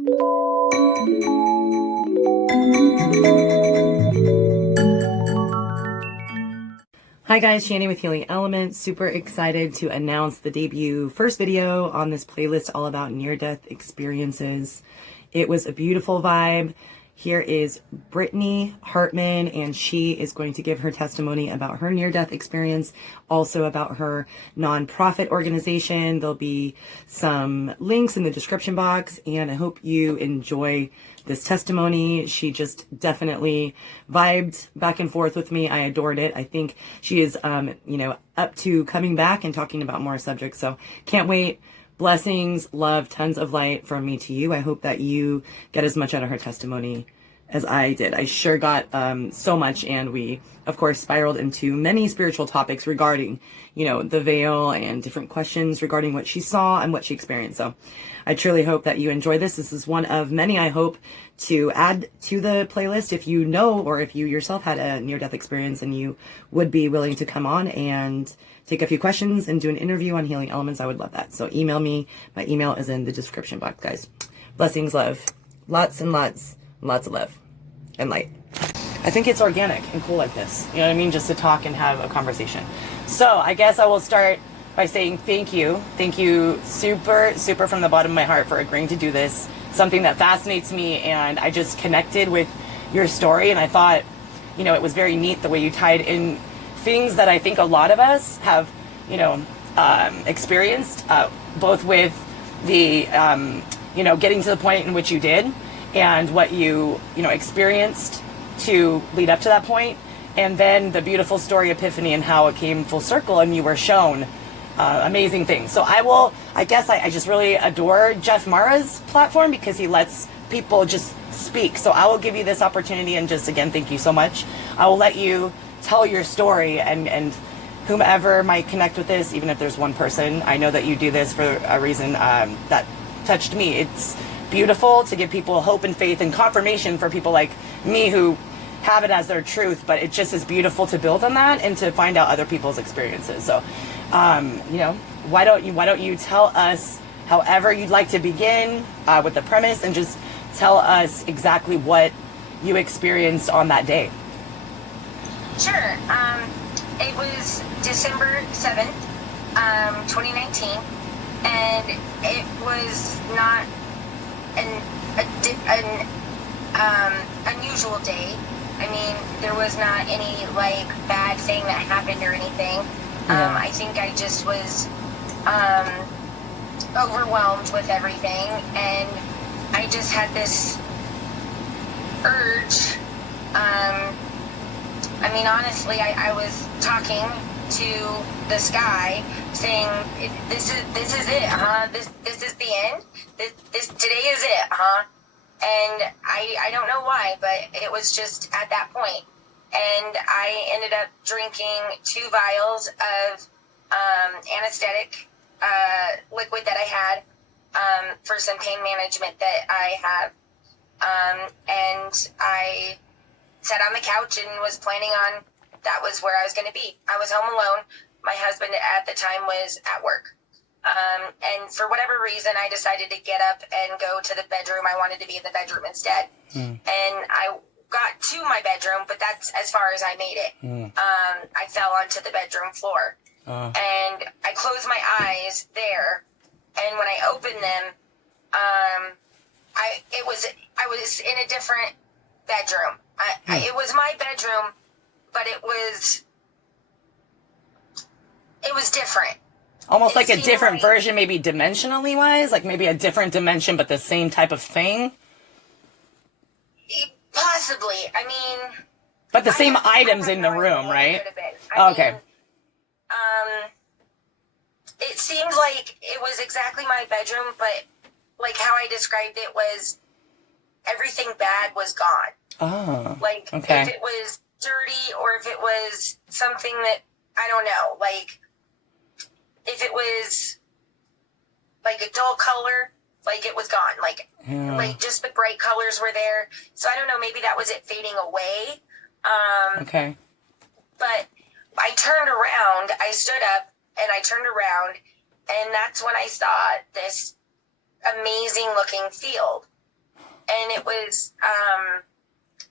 Hi guys, Shani with Healing Elements. Super excited to announce the debut first video on this playlist all about near-death experiences. It was a beautiful vibe. Here is Britney Hartman, and she is going to give her testimony about her near-death experience, also about her nonprofit organization. There'll be some links in the description box, and I hope you enjoy this testimony. She just definitely vibed back and forth with me. I adored it. I think she is, up to coming back and talking about more subjects, so can't wait. Blessings, love, tons of light from me to you. I hope that you get as much out of her testimony as I did. I sure got so much, and we, of course, spiraled into many spiritual topics regarding, the veil and different questions regarding what she saw and what she experienced. So I truly hope that you enjoy this. This is one of many I hope to add to the playlist. If you know, or if you yourself had a near-death experience and you would be willing to come on and take a few questions and do an interview on Healing Elements, I would love that. So email me. My email is in the description box, guys. Blessings, love. Lots and lots of love and light. I think it's organic and cool like this. You know what I mean? Just to talk and have a conversation. So I guess I will start by saying thank you. Thank you super, super from the bottom of my heart for agreeing to do this. Something that fascinates me, and I just connected with your story, and I thought, it was very neat the way you tied in things that I think a lot of us have, experienced, both with the, getting to the point in which you did, and what you, experienced to lead up to that point, and then the beautiful story epiphany and how it came full circle and you were shown amazing things. So I just really adore Jeff Mara's platform because he lets people just speak. So I will give you this opportunity, and just again, thank you so much. I will let you tell your story, and whomever might connect with this, even if there's one person, I know that you do this for a reason that touched me. It's beautiful to give people hope and faith and confirmation for people like me who have it as their truth, but it just is beautiful to build on that and to find out other people's experiences. So, why don't you tell us however you'd like to begin with the premise, and just tell us exactly what you experienced on that day. Sure. It was December 7th, 2019, and it was not an unusual day. I mean, there was not any bad thing that happened or anything. Yeah. I think I just was overwhelmed with everything, and I just had this urge. Honestly, I was talking to the sky, saying, "This is it, huh? This is the end. This today is it, huh?" And I don't know why, but it was just at that point. And I ended up drinking 2 vials of anesthetic liquid that I had for some pain management that I have. And I sat on the couch and was planning on that was where I was going to be. I was home alone. My husband at the time was at work. And for whatever reason, I decided to get up and go to the bedroom. I wanted to be in the bedroom instead. And I got to my bedroom, but that's as far as I made it. I fell onto the bedroom floor. And I closed my eyes there. And when I opened them, I was in a different bedroom. It was my bedroom, but it was different. Almost like a different version, maybe dimensionally wise, like maybe a different dimension, but the same type of thing. Possibly. But the same items in the room, right? Okay. It seemed like it was exactly my bedroom, but how I described it was everything bad was gone. Oh. If it was dirty, or if it was something that, I don't know, if it was a dull color, it was gone. Just the bright colors were there. So I don't know, maybe that was it fading away. Okay. But I turned around, I stood up, and I turned around, and that's when I saw this amazing looking field. and it was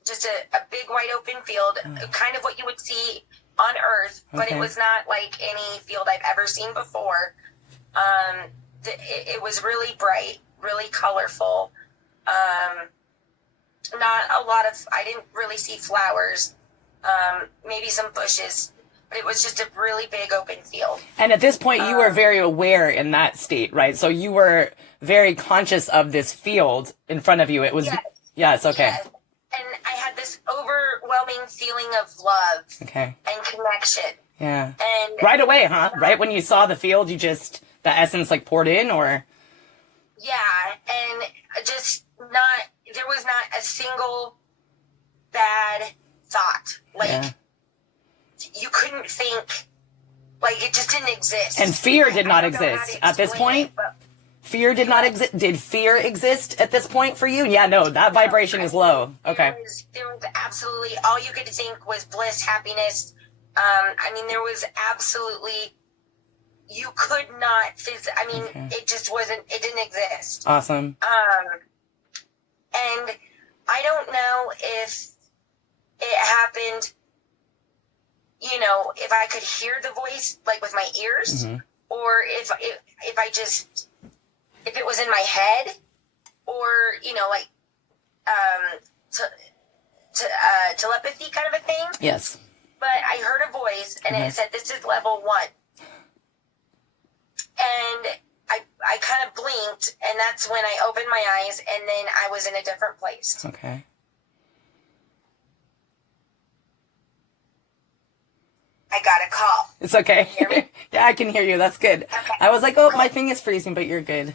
just a big wide open field, kind of what you would see on Earth, but it was not like any field I've ever seen before. It was really bright, really colorful. Not a lot of, I didn't really see flowers, maybe some bushes, but it was just a really big open field. And at this point, you were very aware in that state, right? So you were very conscious of this field in front of you. It was, yes, okay. Yes. And I had this overwhelming feeling of love and connection. Yeah. And right away, huh? Right when you saw the field, you just, the essence like poured in, or? Yeah, and just there was not a single bad thought. Like, you couldn't think, like, it just didn't exist. And fear did not exist at this point? Fear did not exist. Did fear exist at this point for you? Yeah, no, that vibration is low. Okay. There was absolutely, all you could think was bliss, happiness. I mean, there was absolutely, you could not, it just wasn't, it didn't exist. Awesome. And I don't know if it happened, you know, if I could hear the voice, like with my ears, or if it was in my head, or, you know, like, telepathy kind of a thing. Yes. But I heard a voice, and it said, "This is level 1." And I kind of blinked, and that's when I opened my eyes, and then I was in a different place. Okay. I got a call. It's okay. Can you hear me? Yeah, I can hear you. That's good. Okay. I was like, oh, my thing is freezing, but you're good.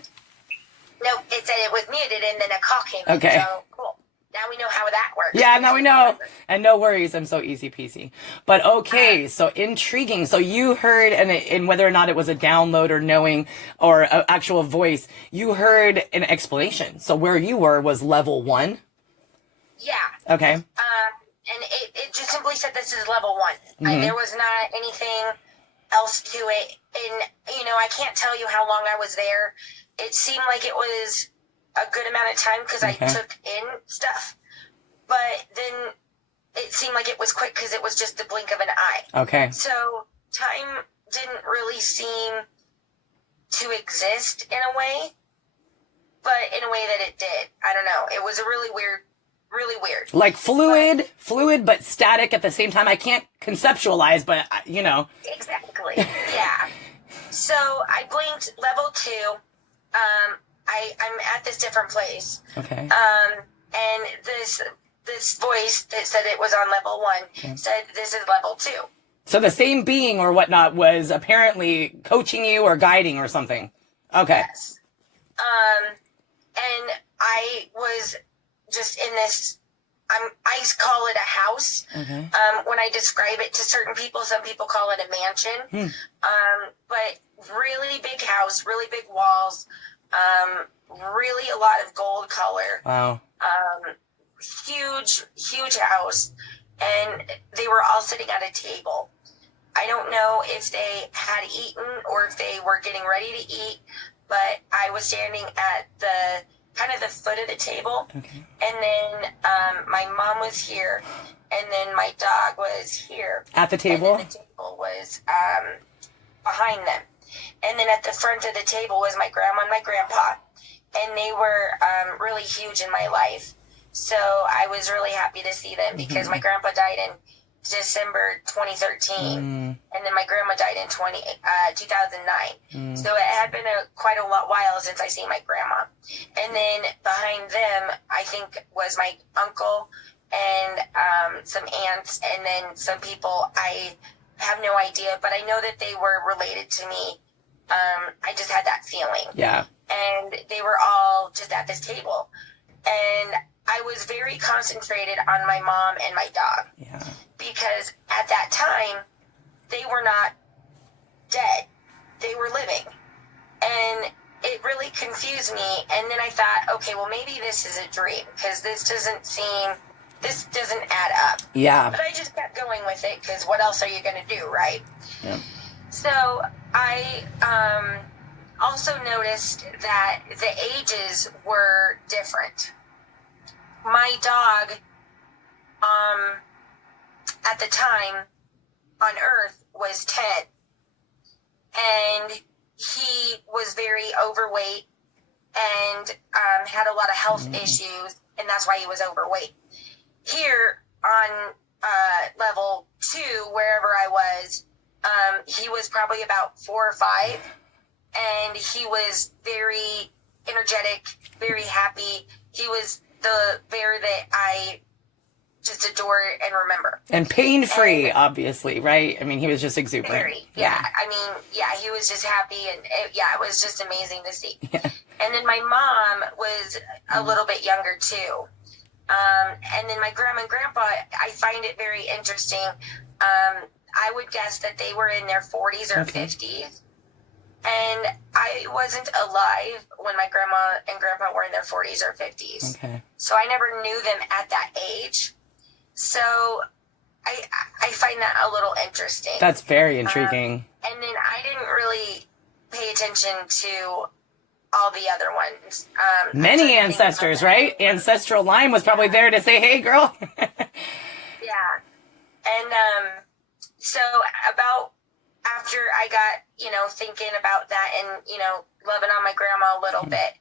No, it said it was muted, and then a call came in. Okay. So, cool. Now we know how that works. Yeah, now we know. And no worries, I'm so easy peasy. But okay, so intriguing. So you heard, and whether or not it was a download or knowing or an actual voice, you heard an explanation. So where you were was level 1? Yeah. Okay. And it just simply said this is level 1. There was not anything else to it. And, you know, I can't tell you how long I was there. It seemed like it was a good amount of time because I took in stuff. But then it seemed like it was quick because it was just the blink of an eye. Okay. So time didn't really seem to exist in a way, but in a way that it did. I don't know. It was a really weird. Like fluid, but static at the same time. I can't conceptualize, but you know. Exactly. Yeah. So I blinked, level 2. I'm at this different place. Okay. And this voice that said it was on level 1 said this is level 2. So the same being or whatnot was apparently coaching you or guiding or something. Okay. Yes. And I was just in this, I call it a house. Okay. When I describe it to certain people, some people call it a mansion. But really big house, really big walls, really a lot of gold color. Wow. Huge house. And they were all sitting at a table. I don't know if they had eaten or if they were getting ready to eat, but I was standing at the kind of the foot of the table. Okay. And then my mom was here, and then my dog was here. At the table? And then the table was behind them. And then at the front of the table was my grandma and my grandpa. And they were really huge in my life. So I was really happy to see them because my grandpa died in December 2013. And then my grandma died in 2009. So it had been quite a while since I seen my grandma. And then behind them, I think, was my uncle and some aunts and then some people. I have no idea, but I know that they were related to me. I just had that feeling. Yeah. And they were all just at this table. And I was very concentrated on my mom and my dog. Yeah. Because at that time, they were not dead. They were living. And it really confused me. And then I thought, okay, well, maybe this is a dream because this doesn't add up. Yeah. But I just kept going with it because what else are you going to do, right? Yeah. So I also noticed that the ages were different. my dog, at the time on Earth was Ted, and he was very overweight and had a lot of health issues, and that's why he was overweight. Here on level 2, wherever I was, he was probably about 4 or 5, and he was very energetic, very happy. He was the bear that I just adore and remember. And pain-free, obviously, right? I mean, he was just exuberant. Very, yeah. I mean, yeah, he was just happy, and it was just amazing to see. Yeah. And then my mom was a little bit younger, too. And then my grandma and grandpa, I find it very interesting. I would guess that they were in their 40s or 50s. And I wasn't alive when my grandma and grandpa were in their 40s or 50s. Okay. So I never knew them at that age. So I find that a little interesting. That's very intriguing. And then I didn't really pay attention to all the other ones. Many ancestors, right? Ancestral line was probably there to say, hey, girl. Yeah. And so about after I got, thinking about that and, loving on my grandma a little bit,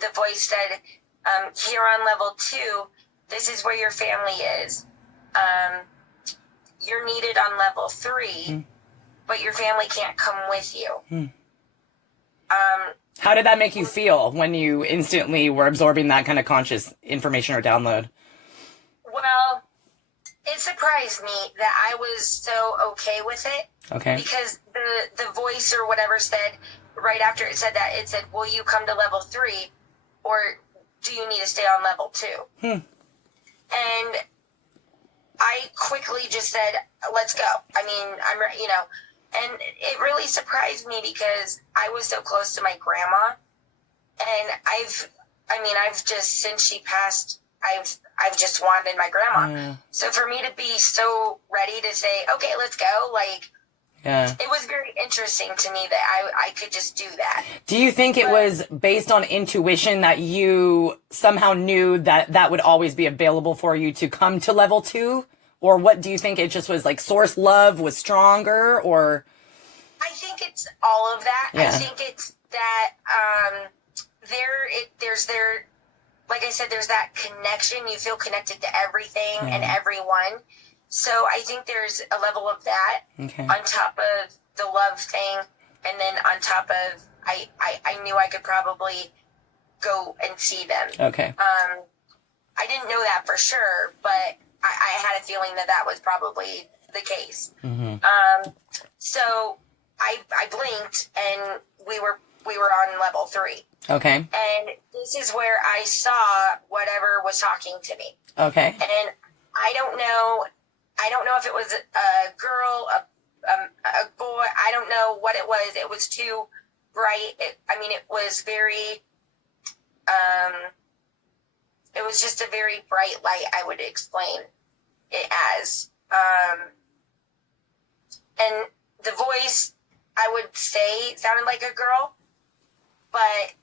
the voice said, here on level 2, this is where your family is. You're needed on level 3, but your family can't come with you. How did that make you feel when you instantly were absorbing that kind of conscious information or download? Well, it surprised me that I was so okay with it. Okay. Because the voice or whatever said, right after it said that, it said, will you come to level 3 or do you need to stay on level 2? And I quickly just said, let's go. I mean, I'm ready, and it really surprised me because I was so close to my grandma, and I've just, since she passed, I've just wanted my grandma. Yeah. So for me to be so ready to say, okay, let's go, it was very interesting to me that I could just do that. Do you think it was based on intuition that you somehow knew that that would always be available for you to come to level 2? Or what do you think? It just was like source love was stronger, or? I think it's all of that. Yeah. I think it's that like I said, there's that connection. You feel connected to everything and everyone. So I think there's a level of that on top of the love thing, and then on top of I knew I could probably go and see them. Okay. I didn't know that for sure, but I had a feeling that was probably the case. So I blinked and we were on level 3. Okay. And this is where I saw whatever was talking to me. Okay. And I don't know if it was a girl, a boy. I don't know what it was. It was too bright. It was very, it was just a very bright light, I would explain it as. And the voice, I would say, sounded like a girl, but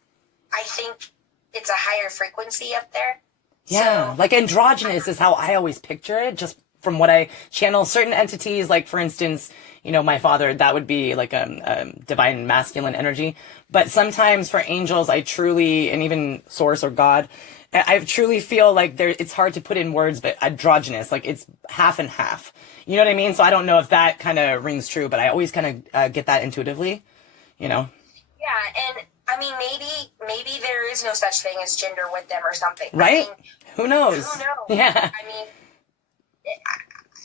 I think it's a higher frequency up there. Yeah, like androgynous is how I always picture it, just from what I channel certain entities, like for instance, my father, that would be like a divine masculine energy. But sometimes for angels, I truly, and even source or God, I truly feel like it's hard to put in words, but androgynous, like it's half and half. You know what I mean? So I don't know if that kind of rings true, but I always kind of get that intuitively, Yeah, and maybe there is no such thing as gender with them or something. Right? Who knows? Yeah.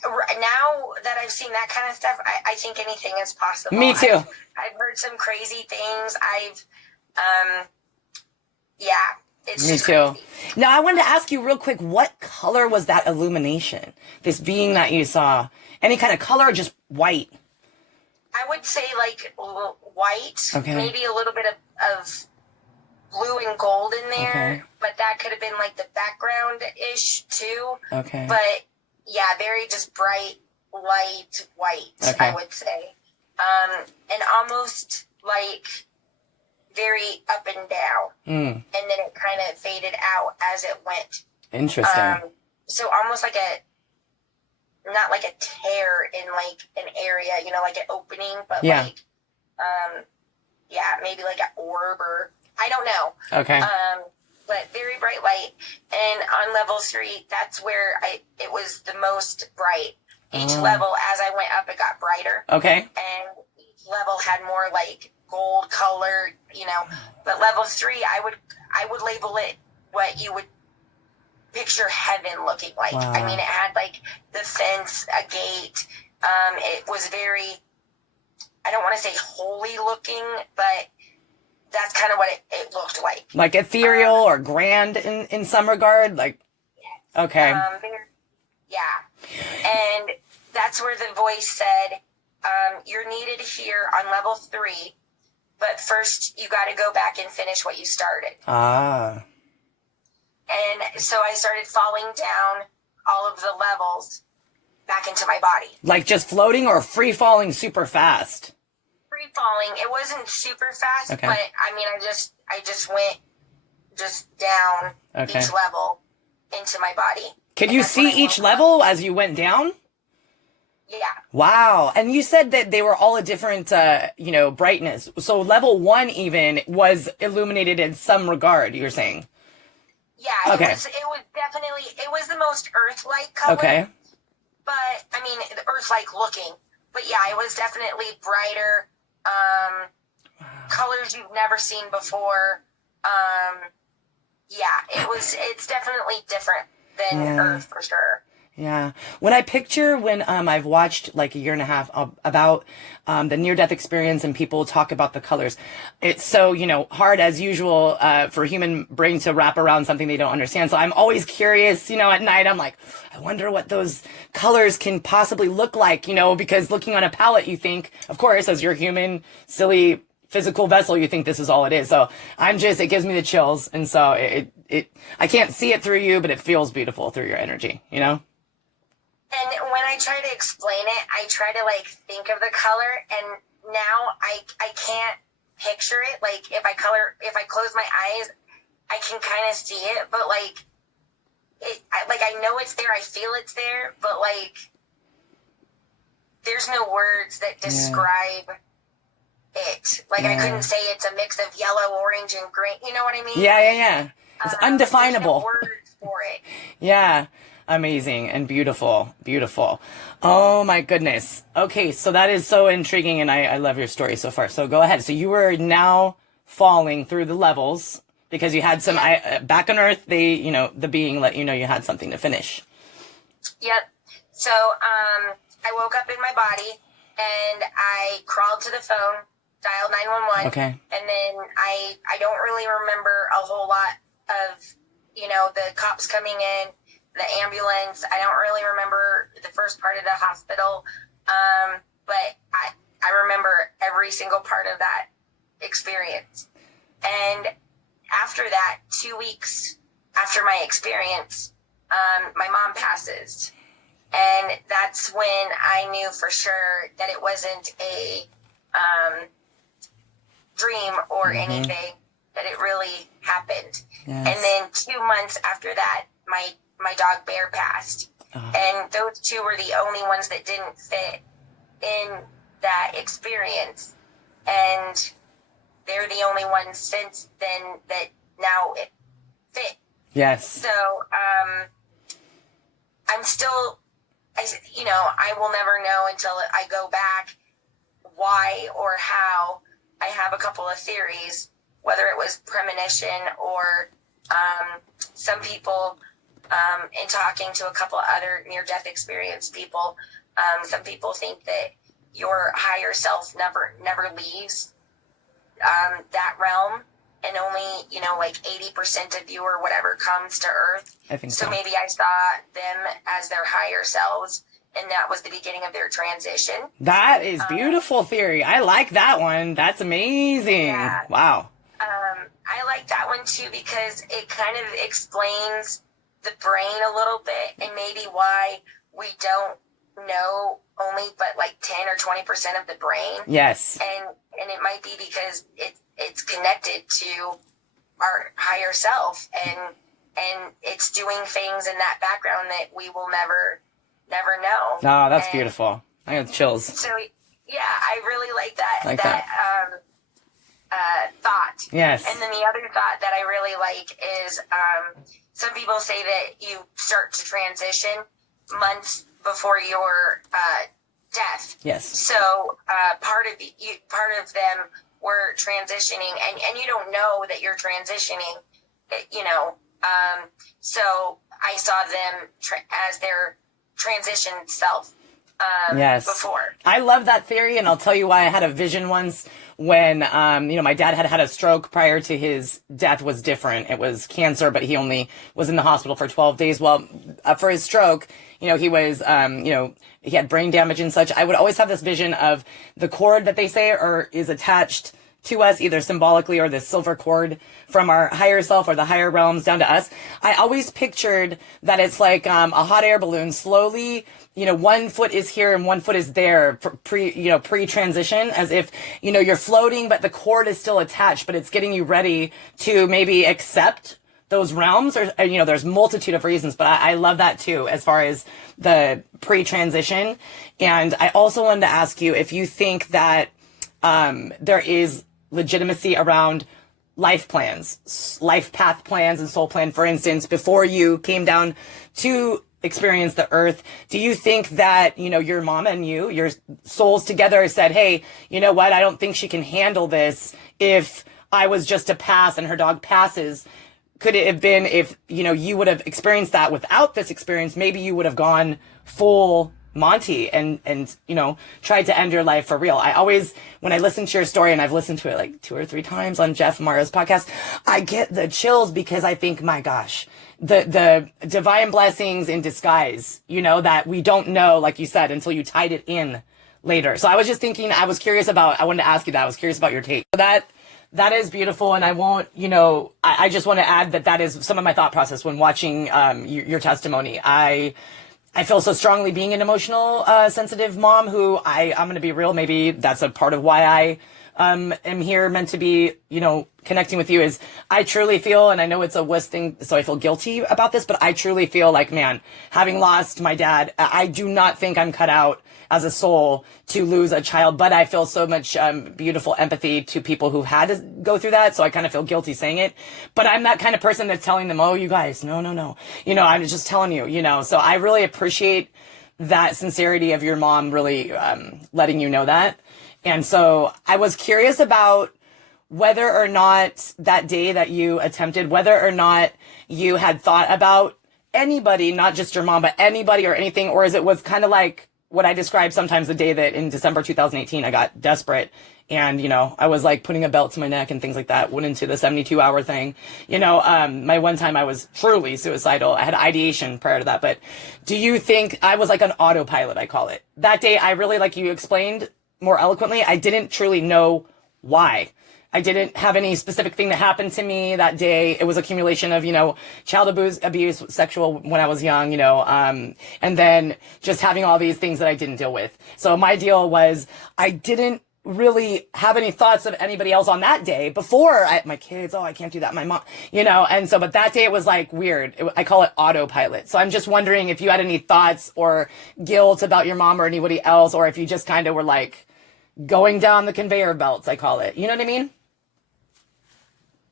Now that I've seen that kind of stuff, I think anything is possible. Me too. I've heard some crazy things. It's Me just too. crazy. Now I wanted to ask you real quick, what color was that illumination? This being that you saw? Any kind of color or just white? I would say like white, maybe a little bit of blue and gold in there, but that could have been like the background-ish too. Okay. But yeah, very just bright, light white, I would say. And almost like very up and down. And then it kind of faded out as it went. Interesting. So almost like not like a tear in like an area, you know, like an opening, but like, maybe like an orb or I don't know. Okay. But very bright light. And on level 3, that's where it was the most bright. Each level, as I went up, it got brighter. Okay. And each level had more like gold color, you know. But level 3, I would label it what you would picture heaven looking like. Wow. I mean, it had like the fence, a gate. It was very, I don't want to say holy looking, but that's kind of what it looked like. Like ethereal or grand in some regard? Like, okay. And that's where the voice said, you're needed here on level 3, but first you got to go back and finish what you started. Ah. And so I started falling down all of the levels back into my body. Like just floating or free falling super fast? Free falling. It wasn't super fast, okay. But I mean, I just went down each level into my body. Could you see each level as you went down? Yeah. Wow. And you said that they were all a different, brightness. So level 1 even was illuminated in some regard, you're saying? Yeah. Okay. It was definitely, it was the most Earth-like color. Okay. But, I mean, the Earth-like looking. But yeah, it was definitely brighter, colors you've never seen before. It's definitely different than Earth for sure. Yeah. When I've watched like a year and a half about the near-death experience and people talk about the colors, it's so, hard as usual for human brain to wrap around something they don't understand. So I'm always curious, at night, I'm like, I wonder what those colors can possibly look like, because looking on a palette, you think, of course, as your human, silly, physical vessel, you think this is all it is. So it gives me the chills. And so I can't see it through you, but it feels beautiful through your energy, And when I try to explain it, I try to like think of the color, and now I can't picture it. Like if I close my eyes, I can kind of see it, but I know it's there, I feel it's there, but there's no words that describe it. I couldn't say it's a mix of yellow, orange, and green. You know what I mean? Yeah. It's undefinable. There's no words for it. Yeah. Amazing and beautiful. Oh my goodness. Okay, so that is so intriguing, and I love your story so far. So go ahead. So you were now falling through the levels because you had some back on Earth. They, the being let you know you had something to finish. Yep. So I woke up in my body and I crawled to the phone, dialed 911. Okay. And then I don't really remember a whole lot of the cops coming in, the ambulance. I don't really remember the first part of the hospital, but I remember every single part of that experience. And after that, 2 weeks after my experience, my mom passes. And that's when I knew for sure that it wasn't a dream or anything, that it really happened. Yes. And then 2 months after that, my dog Bear passed. And those 2 were the only ones that didn't fit in that experience. And they're the only ones since then that now it fit. Yes. So, I'm still, I will never know until I go back why or how. I have a couple of theories, whether it was premonition or some people, in talking to a couple of other near-death experience people, some people think that your higher self never leaves that realm, and only 80% of you or whatever comes to Earth. I think so. Maybe I saw them as their higher selves, and that was the beginning of their transition. That is beautiful theory. I like that one. That's amazing. Yeah. Wow. I like that one too because it kind of explains the brain a little bit, and maybe why we don't know only but 10 or 20% of the brain. Yes. And it might be because it's connected to our higher self, and and it's doing things in that background that we will never know. Oh, that's beautiful. I got chills. So yeah, I really like that thought. Yes. And then the other thought that I really like is some people say that you start to transition months before your death. Yes. So part of them were transitioning, and you don't know that you're transitioning, you know. So I saw them as their transition self. Yes. Before. I love that theory, and I'll tell you why. I had a vision once when, my dad had a stroke prior to his death. Was different. It was cancer, but he only was in the hospital for 12 days. Well, for his stroke, he was, he had brain damage and such. I would always have this vision of the cord that they say is attached to us, either symbolically or the silver cord from our higher self or the higher realms down to us. I always pictured that it's like a hot air balloon slowly, one foot is here and one foot is there pre-transition, as if, you're floating, but the cord is still attached, but it's getting you ready to maybe accept those realms, or, there's multitude of reasons, but I love that too, as far as the pre-transition. And I also wanted to ask you if you think that there is legitimacy around life plans, life path plans, and soul plan. For instance, before you came down to experience the earth, do you think that, your mom and your souls together said, hey, you know what, I don't think she can handle this if I was just to pass and her dog passes? Could it have been if, you would have experienced that without this experience, maybe you would have gone full Monty and tried to end your life for real? I always, when I listen to your story, and I've listened to it like 2 or 3 times on Jeff Mara's podcast, I get the chills, because I think, my gosh, the divine blessings in disguise, that we don't know, like you said, until you tied it in later. So I was just thinking, I wanted to ask you that. I was curious about your take. So that is beautiful. And I won't, I just want to add that is some of my thought process when watching your testimony. I feel so strongly, being an emotional, sensitive mom who I'm going to be real. Maybe that's a part of why I am here, meant to be, connecting with you, is I truly feel, and I know it's a wuss thing, so I feel guilty about this, but I truly feel like, man, having lost my dad, I do not think I'm cut out as a soul to lose a child, but I feel so much beautiful empathy to people who've had to go through that, so I kind of feel guilty saying it. But I'm that kind of person that's telling them, oh, you guys, no. I'm just telling you, so I really appreciate that sincerity of your mom really letting you know that. And so I was curious about whether or not that day that you attempted, whether or not you had thought about anybody, not just your mom, but anybody or anything, or as it was kind of like what I described sometimes, the day that in December 2018, I got desperate and, I was like putting a belt to my neck and things like that, went into the 72-hour thing. My one time I was truly suicidal. I had ideation prior to that, but do you think I was like an autopilot, I call it? That day, I really, like you explained more eloquently, I didn't truly know why. I didn't have any specific thing that happened to me that day. It was accumulation of, child abuse, sexual when I was young, and then just having all these things that I didn't deal with. So my deal was I didn't really have any thoughts of anybody else on that day before my kids. Oh, I can't do that. My mom, and so, but that day it was like weird. I call it autopilot. So I'm just wondering if you had any thoughts or guilt about your mom or anybody else, or if you just kind of were like going down the conveyor belts, I call it. You know what I mean?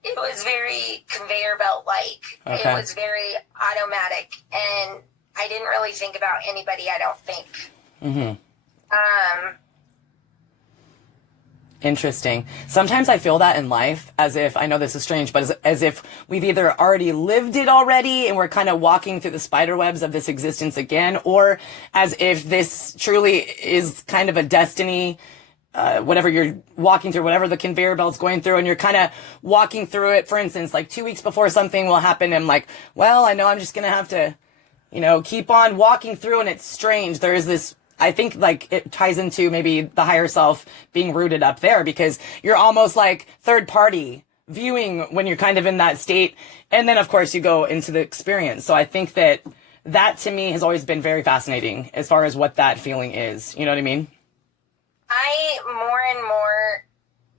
It was very conveyor belt like. Okay. It was very automatic, and I didn't really think about anybody, I don't think. Mm-hmm. Interesting. Sometimes I feel that in life, as if, I know this is strange, but as if we've either already lived it already and we're kind of walking through the spider webs of this existence again, or as if this truly is kind of a destiny, whatever you're walking through, whatever the conveyor belt's going through, and you're kind of walking through it. For instance, like 2 weeks before something will happen, I'm like, well, I know I'm just going to have to, keep on walking through. And it's strange. There is this, I think, like, it ties into maybe the higher self being rooted up there, because you're almost like third party viewing when you're kind of in that state. And then, of course, you go into the experience. So I think that to me has always been very fascinating as far as what that feeling is. You know what I mean? I more and more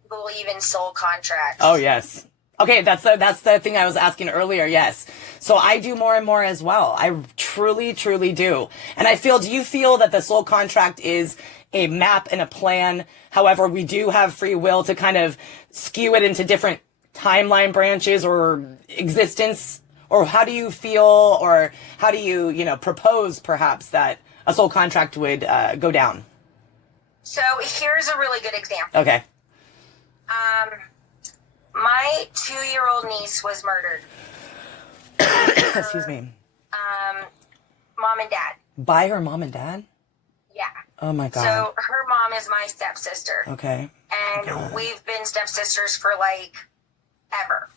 believe in soul contracts. Oh, yes. Okay, that's the thing I was asking earlier. Yes. So I do more and more as well. I truly, truly do. And do you feel that the soul contract is a map and a plan? However, we do have free will to kind of skew it into different timeline branches or existence? Or how do you feel, or how do you, propose perhaps that a soul contract would go down? So here's a really good example. Okay. My 2-year-old niece was murdered. Excuse me. Mom and dad. By her mom and dad? Yeah. Oh my God. So her mom is my stepsister. Okay. And we've been stepsisters for like ever.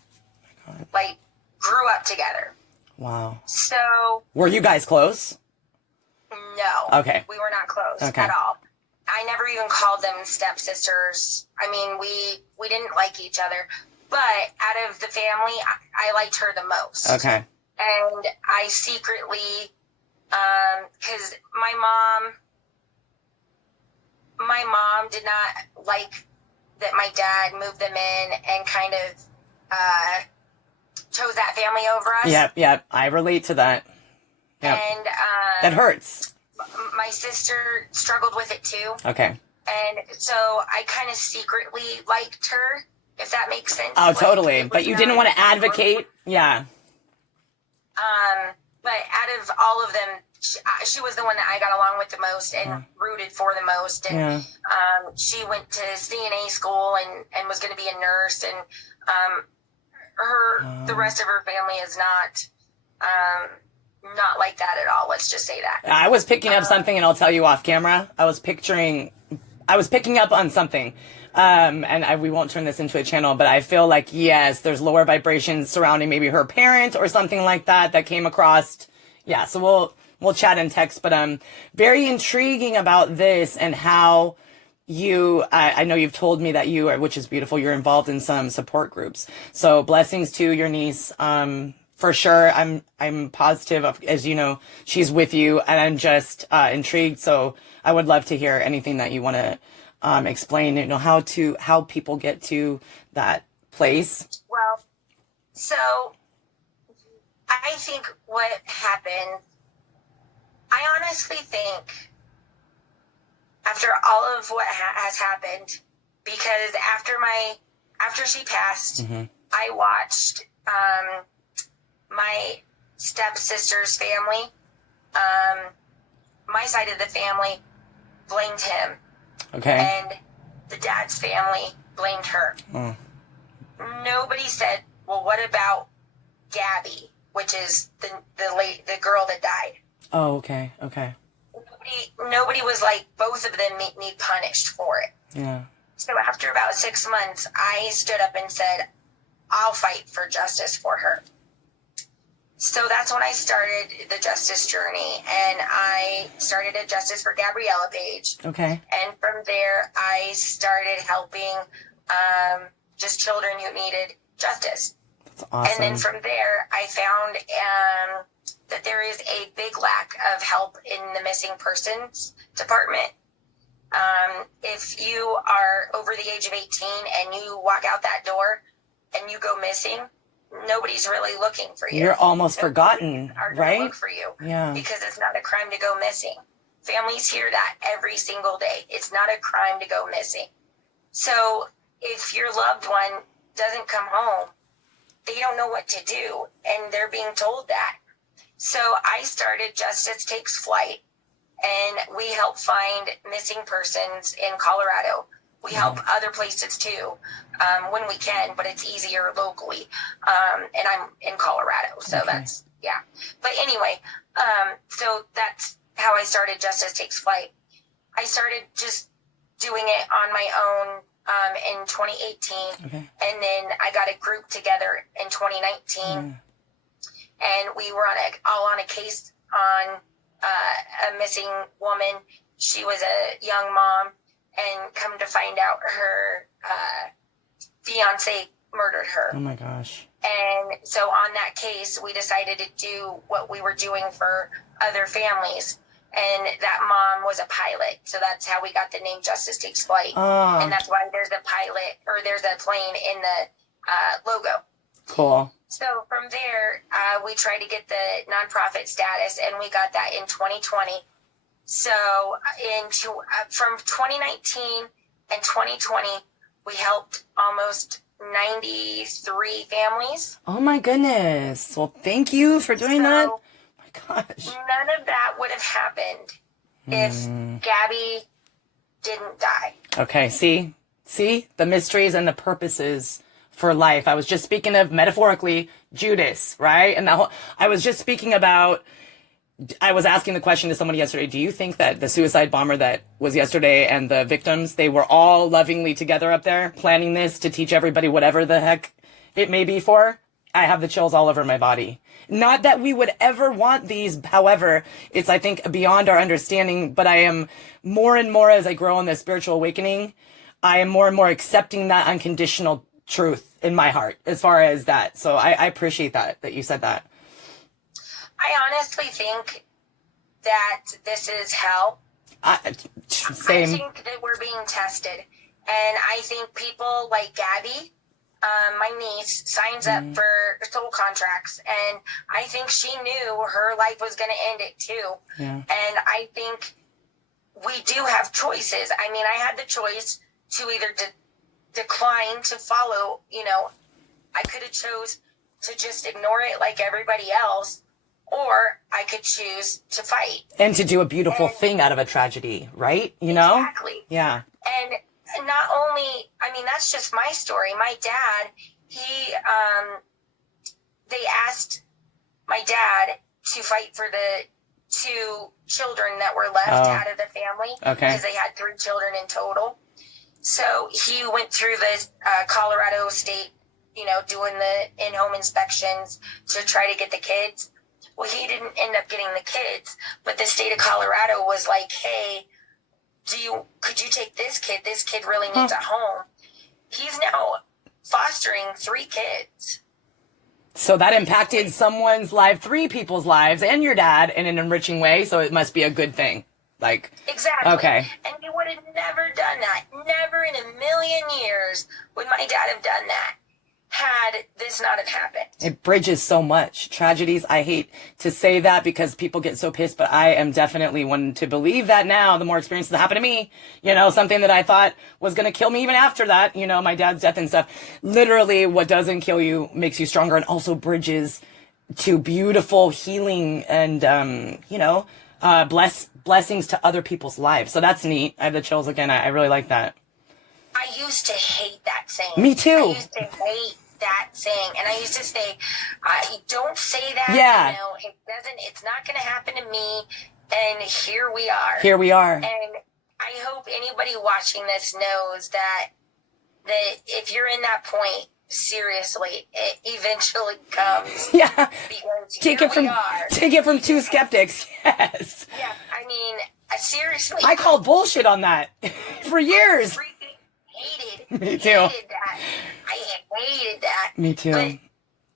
Oh my God. Like grew up together. Wow. So. Were you guys close? No. Okay. We were not close Okay. at all. I never even called them stepsisters. I mean, we didn't like each other. But out of the family, I liked her the most. Okay. And I secretly, because my mom did not like that my dad moved them in and kind of chose that family over us. Yep. I relate to that. Yep. And that hurts. My sister struggled with it too. Okay. And so I kind of secretly liked her, if that makes sense. Oh, Like, totally. it But was you not didn't want to advocate? Yeah. But out of all of them, she was the one that I got along with the most and rooted for the most. And she went to CNA school and was going to be a nurse. And the rest of her family is not like that at all. Let's just say that. I was picking up something, and I'll tell you off camera. I was picking up on something. And we won't turn this into a channel, but I feel like, yes, there's lower vibrations surrounding maybe her parent or something like that came across. Yeah, so we'll chat and text, but very intriguing about this and how I know you've told me that you are, which is beautiful, you're involved in some support groups. So blessings to your niece. For sure, I'm positive of, as you know, she's with you, and I'm just intrigued. So I would love to hear anything that you want to explain, how people get to that place. Well, so I think what happened, I honestly think after all of what has happened, because after she passed, I watched my stepsister's family, my side of the family blamed him. Okay. And the dad's family blamed her. Nobody said, well, what about Gabby, which is the girl that died? Oh, okay. Nobody was like, both of them need punished for it. Yeah. So after about 6 months, I stood up and said, I'll fight for justice for her. So that's when I started the justice journey, and I started a Justice for Gabriella page. Okay. And from there, I started helping just children who needed justice. That's awesome. And then from there, I found that there is a big lack of help in the missing persons department. If you are over the age of 18 and you walk out that door and you go missing, nobody's really looking for you. You're almost forgotten, right? Look for you, yeah. Because it's not a crime to go missing. Families hear that every single day. It's not a crime to go missing. So if your loved one doesn't come home, they don't know what to do, and they're being told that. So I started Justice Takes Flight, and we help find missing persons in Colorado. We help other places too, when we can, but it's easier locally. And I'm in Colorado, so that's, yeah. But anyway, so that's how I started Justice Takes Flight. I started just doing it on my own in 2018. Okay. And then I got a group together in 2019. And we were all on a case on a missing woman. She was a young mom. And come to find out, her fiance murdered her. Oh my gosh. And so on that case, we decided to do what we were doing for other families. And that mom was a pilot. So that's how we got the name Justice Takes Flight. And that's why there's a pilot, or there's a plane in the logo. Cool. So from there, we tried to get the nonprofit status, and we got that in 2020. So from 2019 and 2020, we helped almost 93 families. Oh my goodness. Well, thank you for doing that. Oh my gosh. None of that would have happened if Gabby didn't die. Okay, see the mysteries and the purposes for life. I was just speaking of, metaphorically, Judas, right? And I was just speaking about, I was asking the question to someone yesterday, do you think that the suicide bomber that was yesterday and the victims, they were all lovingly together up there planning this to teach everybody whatever the heck it may be for? I have the chills all over my body. Not that we would ever want these, however, it's, I think, beyond our understanding, but I am more and more, as I grow in this spiritual awakening, I am more and more accepting that unconditional truth in my heart as far as that. So I appreciate that you said that. I honestly think that this is hell. Same. I think that we're being tested. And I think people like Gabby, my niece, signs up for soul contracts. And I think she knew her life was going to end it too. Yeah. And I think we do have choices. I mean, I had the choice to either decline to follow, I could have chose to just ignore it like everybody else, or I could choose to fight. And to do a beautiful thing out of a tragedy, right? Exactly. Yeah. And not only, that's just my story. My dad, they asked my dad to fight for the 2 children that were left out of the family. Okay. Because they had 3 children in total. So he went through the Colorado state, doing the in-home inspections to try to get the kids. Well, he didn't end up getting the kids, but the state of Colorado was like, hey, could you take this kid? This kid really needs a home. He's now fostering 3 kids. So that impacted someone's life, 3 people's lives, and your dad in an enriching way. So it must be a good thing. Exactly. Okay. And he would have never done that. Never in a million years would my dad have done that had this not have happened. It bridges so much. Tragedies, I hate to say that because people get so pissed, but I am definitely one to believe that now, the more experiences that happen to me, something that I thought was going to kill me even after that, my dad's death and stuff. Literally, what doesn't kill you makes you stronger and also bridges to beautiful healing and, blessings to other people's lives. So that's neat. I have the chills again. I really like that. I used to hate that saying. Me too. I used to hate that saying. And I used to say, don't say that. Yeah. It's not going to happen to me. And here we are. Here we are. And I hope anybody watching this knows that if you're in that point, seriously, it eventually comes. Yeah. Take it from 2 skeptics. Yes. Yeah. Seriously. I called bullshit on that for years. Me too. Hated that. I hated that. Me too. But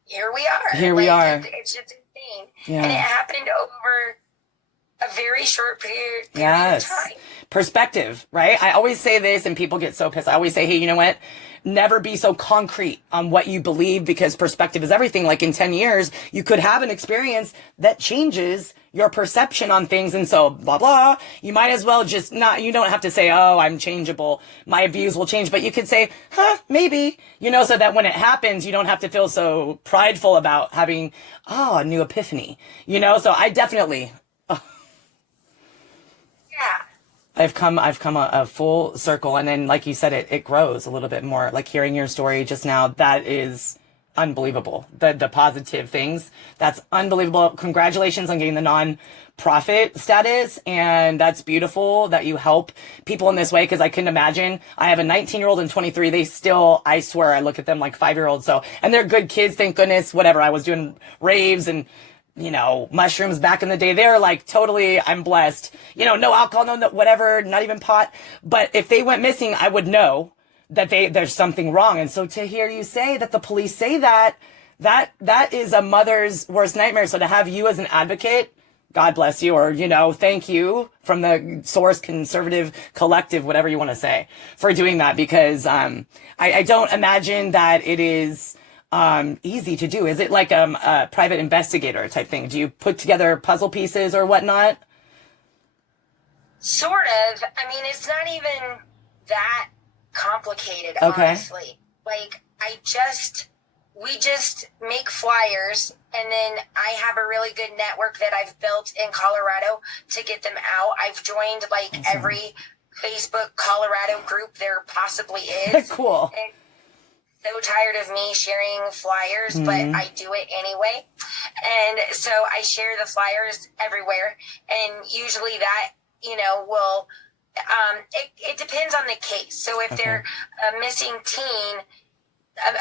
here we are. Here we are. It's just insane. Yeah. And it happened over a very short period of time. Perspective, right? I always say this and people get so pissed. I always say, hey, you know what? Never be so concrete on what you believe because perspective is everything. Like in 10 years, you could have an experience that changes your perception on things. And so blah, blah, you might as well just you don't have to say, oh, I'm changeable. My views will change. But you could say, maybe, so that when it happens, you don't have to feel so prideful about having, a new epiphany, so I definitely, Yeah. I've come a full circle. And then, like you said, it grows a little bit more. Like hearing your story just now, that is unbelievable. The positive things, that's unbelievable. Congratulations on getting the non-profit status. And that's beautiful that you help people in this way. Cause I couldn't imagine. I have a 19-year-old and 23. They still, I swear, I look at them like 5-year-olds. So, and they're good kids. Thank goodness, whatever. I was doing raves and, mushrooms back in the day. They're like, totally, I'm blessed. No alcohol, no whatever, not even pot. But if they went missing, I would know that there's something wrong. And so to hear you say that the police say that is a mother's worst nightmare. So to have you as an advocate, God bless you, or, thank you from the Source Conservative Collective, whatever you want to say, for doing that. Because I don't imagine that it is easy to do? Is it like a private investigator type thing? Do you put together puzzle pieces or whatnot? Sort of. I mean, it's not even that complicated, Okay. honestly. Like, we just make flyers, and then I have a really good network that I've built in Colorado to get them out. I've joined like every Facebook Colorado group there possibly is. Cool. And so tired of me sharing flyers, but I do it anyway. And so I share the flyers everywhere, and usually that, will, it depends on the case. So if they're a missing teen,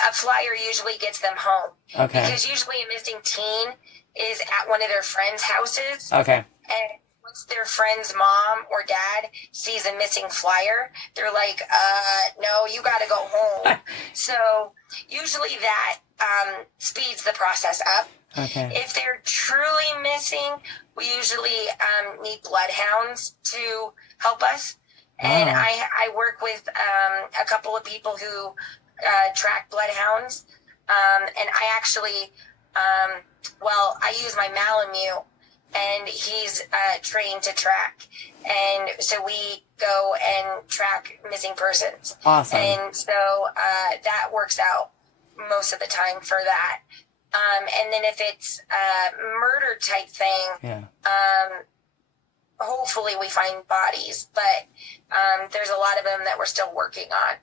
a flyer usually gets them home. Okay. Because usually a missing teen is at one of their friends' houses. Okay. And once their friend's mom or dad sees a missing flyer, they're like, no, you got to go home. So usually that speeds the process up. Okay. If they're truly missing, we usually need bloodhounds to help us. And I work with a couple of people who track bloodhounds. And I actually, I use my Malamute, and he's trained to track. And so we go and track missing persons. Awesome. And so that works out most of the time for that. And then if it's a murder type thing, hopefully we find bodies, but there's a lot of them that we're still working on.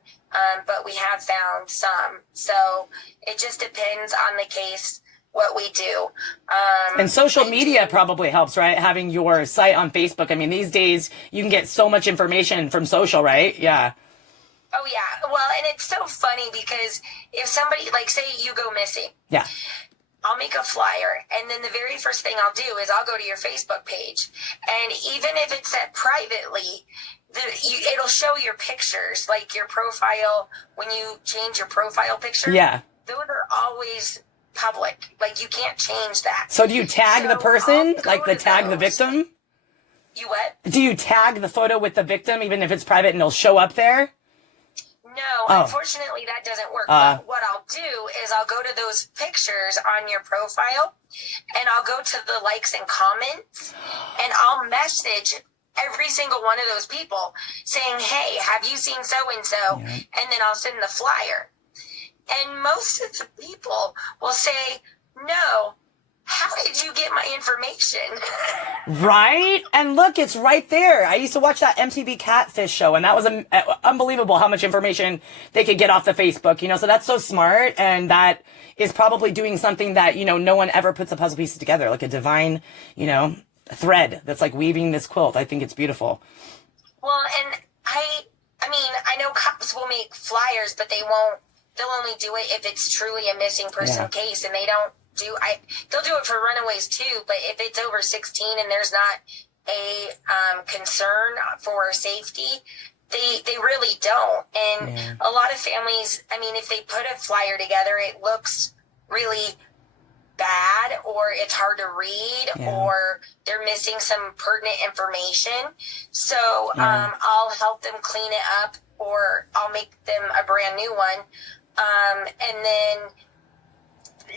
But we have found some. So it just depends on the case, what we do. And social media probably helps, right? Having your site on Facebook. I mean, these days you can get so much information from social, right? Yeah. Oh, yeah. Well, and it's so funny because if somebody, like, say you go missing. Yeah. I'll make a flyer, and then the very first thing I'll do is I'll go to your Facebook page. And even if it's set privately, it'll show your pictures, like your profile, when you change your profile picture. Yeah. Those are always public. Like, you can't change that. So do you tag the person? Like the victim? You what? Do you tag the photo with the victim, even if it's private, and it'll show up there? No, unfortunately that doesn't work. But what I'll do is I'll go to those pictures on your profile, and I'll go to the likes and comments, and I'll message every single one of those people saying, hey, have you seen so-and-so? Yeah. And then I'll send the flyer. And most of the people will say, no, how did you get my information? Right? And look, it's right there. I used to watch that MTV Catfish show, and that was unbelievable how much information they could get off the Facebook, so that's so smart, and that is probably doing something that, no one ever puts the puzzle pieces together, like a divine, thread that's like weaving this quilt. I think it's beautiful. Well, and I know cops will make flyers, but they'll only do it if it's truly a missing person case, and they don't they'll do it for runaways too, but if it's over 16 and there's not a concern for safety, they really don't. And a lot of families, if they put a flyer together, it looks really bad, or it's hard to read, or they're missing some pertinent information. So I'll help them clean it up, or I'll make them a brand new one. And then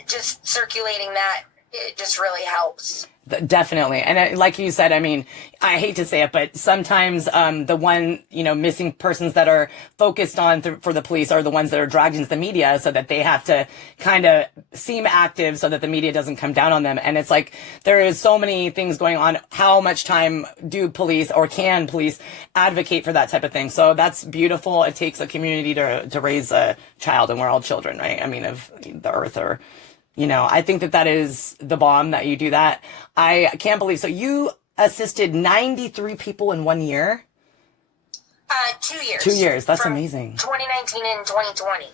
just circulating that, it just really helps. Definitely. And like you said, I hate to say it, but sometimes the one, missing persons that are focused on for the police are the ones that are dragged into the media, so that they have to kind of seem active so that the media doesn't come down on them. And it's like, there is so many things going on. How much time do police, or can police, advocate for that type of thing? So that's beautiful. It takes a community to raise a child, and we're all children, right? Of the earth, or I think that is the bomb that you do that. I can't believe. So you assisted 93 people in 1 year? 2 years. 2 years. That's from amazing. 2019 and 2020.